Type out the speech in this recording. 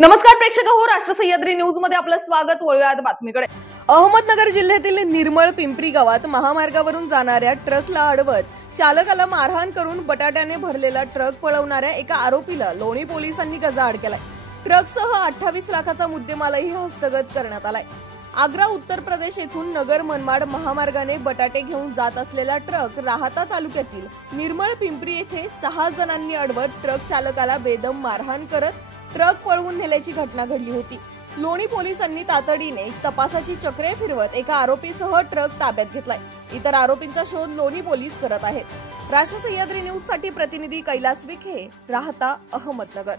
नमस्कार प्रेक्षक हो, राष्ट्र सह्याद्री न्यूज मध्ये आपलं स्वागत। वळूयात बातमीकडे। अहमदनगर जिल्ह्यातील निर्मळ पिंपरी गावात महामार्गावरून जाणाऱ्या ट्रकला अडवत चालकाला मारहाण करून बटाट्याने भरलेला ट्रक पळवणाऱ्या एका आरोपीला लोणी पोलिसांनी गजाआड केलाय। ट्रकसह 28 लाखाचा मुद्देमालही हस्तगत करण्यात आलाय। आग्रा उत्तर प्रदेश येथून नगर मनमाड महामार्गाने बटाटे घेऊन जात असलेला ट्रक राहाता तालुक्यातील निर्मळ पिंपरी येथे 6 जणांनी अडवत ट्रक चालकाला बेदम मारहाण करत ट्रक पळवून नेल्याची घटना घडली होती। लोणी पोलिसांनी तातडीने तपासाची चक्रे फिरवत एका आरोपीसह ट्रक ताब्यात घेतलाय। इतर आरोपींचा शोध लोणी पोलीस करत आहेत। राष्ट्र सह्याद्री न्यूज साठी प्रतिनिधी कैलास विखे, राहता अहमदनगर।